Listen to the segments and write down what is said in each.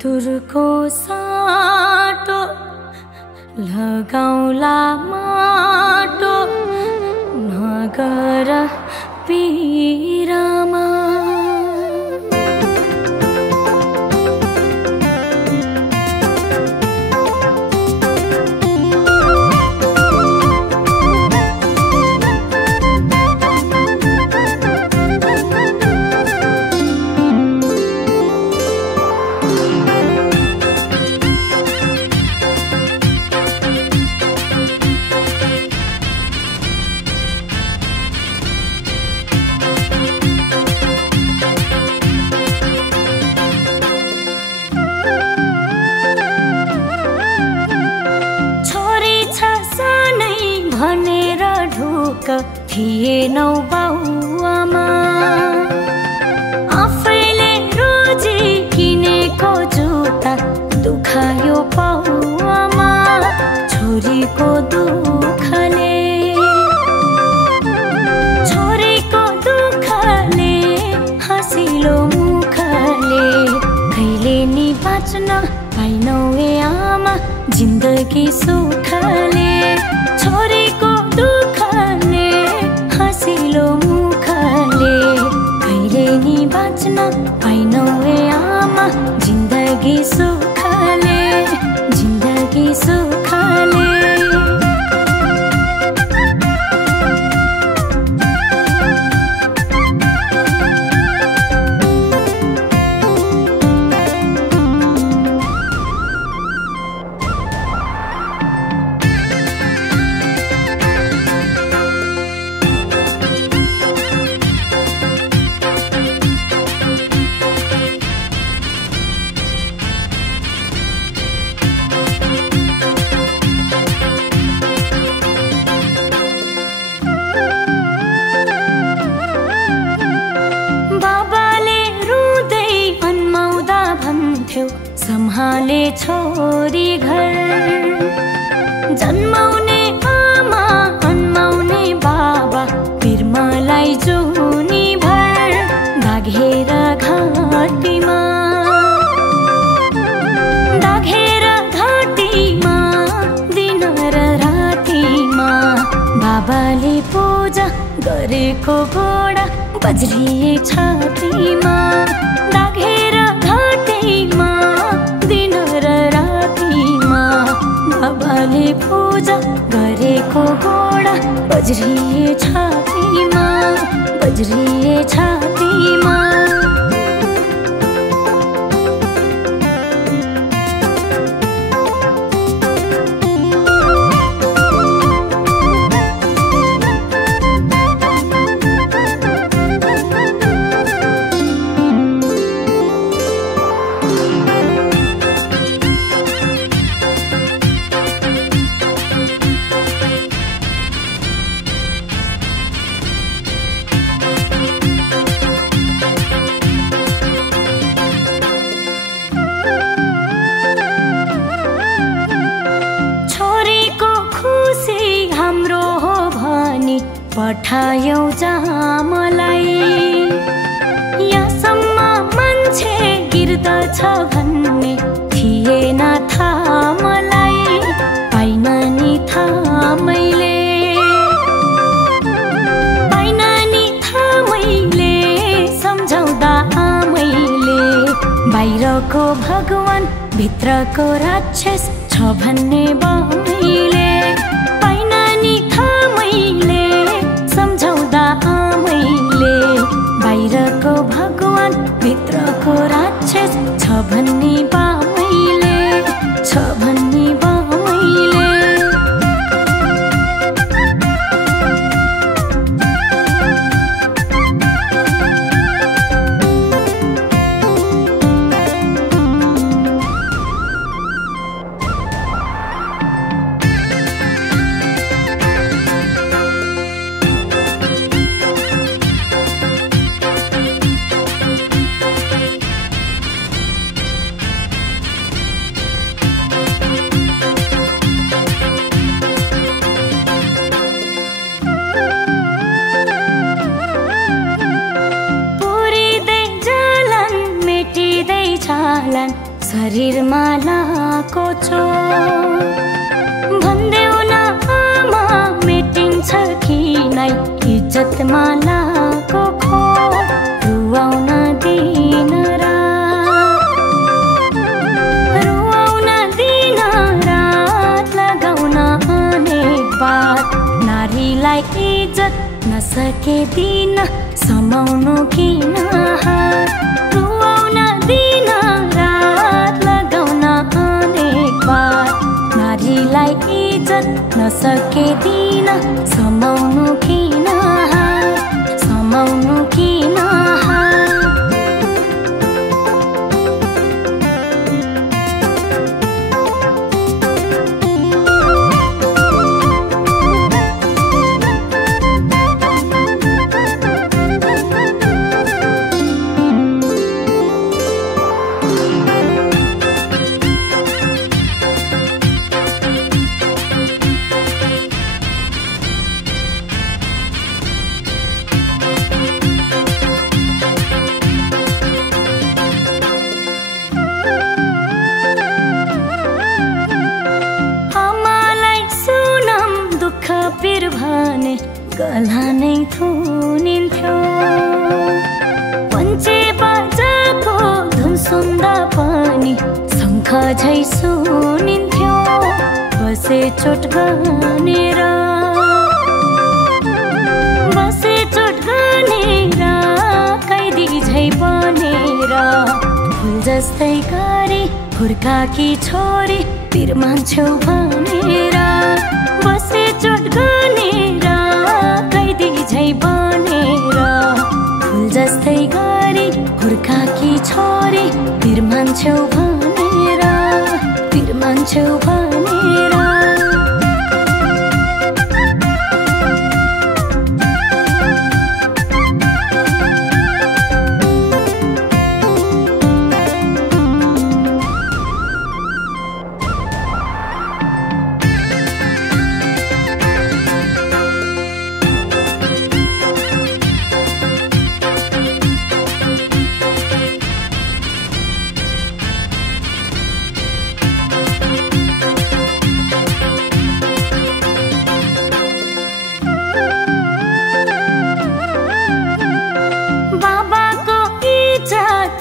सिन्दुरको साटो लगाउला माटो नगर पिरामा। थिएनौ बाउआमा आफैले रोजी किनेको जुत्ता दुखायो पाउआमा। छोरीको दुःखले हाँसिलो मुखले कहिले नि बाँच्न पाइनौ ए आमा जिन्दगी सुखले। छोरीको दुःखले हाँसिलो मुखले कहिले नि बाँच्न पाइनौ ए आमा जिन्दगी सुखले, जिन्दगी सुखले। सम्हाले छोरी घर जन्माउने आमा अन्माउने बाबा बिर्मालाई जुनी भर दागेर घाँटीमा दिन र रातिमा बाबाले पूजा गरेको गोडा बज्रिए छातीमा। दागेर घाँटीमा दिन र रातिमा बाबाले पूजा गरेको गोडा बज्रिए छातीमा, बज्रिए छातीमा। पठायौ जहाँ मलाई यहाँसम्म मान्छे गिर्दछ भन्ने थिएन थाहा मलाई। पाइन नि थाहा मैले, पाइन नि थाहा मैले सम्झाउँदा आमैले। बाहिरको भगवान भित्रको राक्षस छ भन्ने बाबैले। पाइन नि थाहा मैले सम्झाउँदा आमैले। बाहिरको भगवान भित्रको राक्षस छ भन्ने बाबैले, छ भन्ने बाबैले। शरीरमा लाको छो भन्देऊ न आमा मेटिन्छ कि नै इज्जतमा लाको खो रुवाउन दिन रुवाउन दिन रात लगाउन अनेक बात नारीलाई इज्जत नसके दिन समाउनु किन हात रुवाउन दिन रात लगाउन अनेक बात नारीलाई इज्जत नसके दिन समाउनु किन हात समाउनु किन हात गला नै थुनिन्थ्यो पञ्चे बाजाको धुन सुन्दा पनि शङ्ख झै सुनिन्थ्यो बसे चोट गनेर कैदी झै बनेर फुल जस्तै गरी हुर्काकी छोरी पिर मान्छौ भनेर बसे चोट गनेर कैदी झै बनेर फुल जस्तै गरी हुर्काकी छोरी पिर मान्छौ भनेर पिर मान्छौ भनेर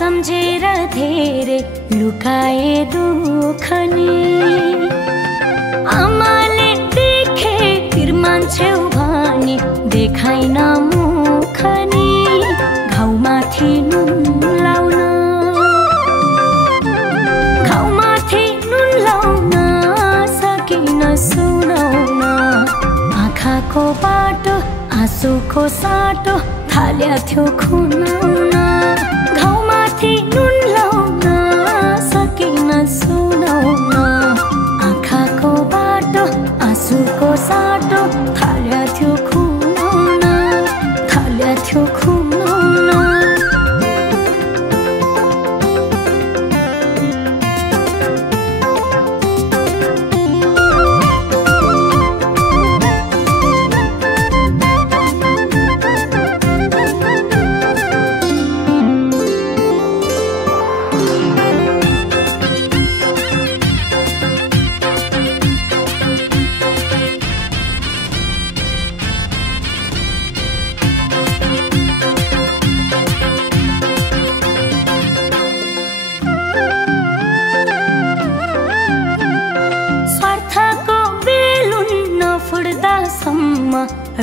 सम्झेर धेरै लुकाए दुःख नि आमाले देखे पिर मान्छौ भनी देखाइन मुख नि घाउमाथि नुन लाउन सकिन सुनाउन आँखाको बाटो आँसुको साटो थाल्या थियो खुनाउन घाउमाथि नुन लाउन सकिन सुनाउन आँखाको बाटो आँसुको साटो थाल्या थियो खुनाउन थाल्या थियो खुनाउन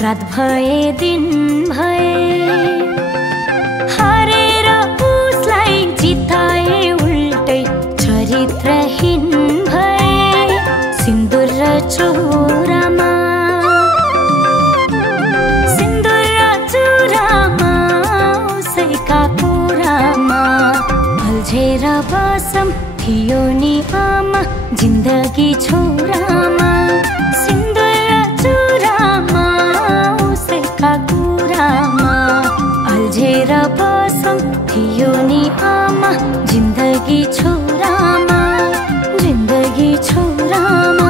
रात भए दिन भए हारेर उसलाई जिताए उल्टै चरित्रहीन भए सिन्दुर र चुरामा उसैका कुरामा अल्झेर बसम थियो नि आमा जिन्दगी छोरामा अल्झेर बसम थियो नि आमा जिन्दगी छोरामा जिन्दगी छोरामा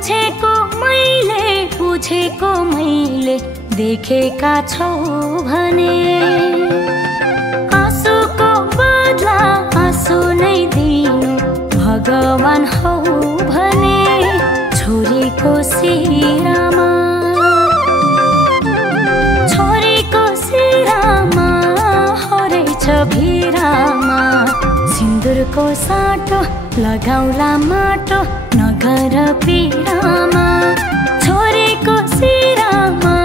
बुझेको मैले देखेका छौ भने आँसुको बदला आँसु नै दिनु भगवान हौ भने छोरीको शिरमा हरेछ भिरामा सिन्दुरको साटो लगाउला माटो नगर पीडामा छोरीको शिरमा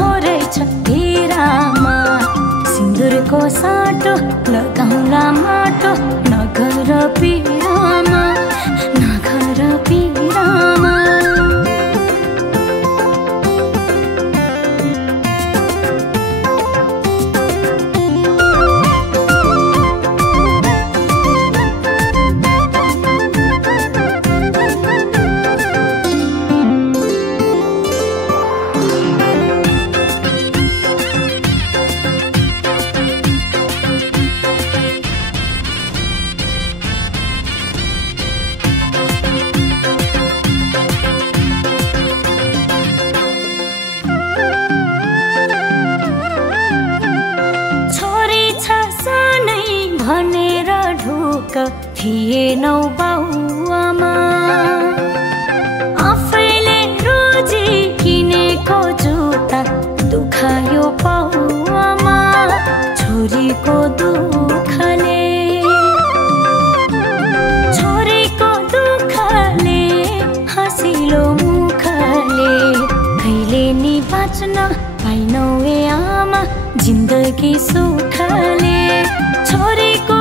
हरेछ भिरामा सिन्दुरको साटो लगाउला माटो नगर पीडामा नगर पीडामा भनेर ढुक थिएनौ बाउआमा आफैले रोजी किनेको जुत्ता दुखायो पाउआमा छोरीको दुःखले हाँसिलो मुखले कहिले नि बाँच्न पाइनौ ए आमा जिन्दगी सुखले छोरीको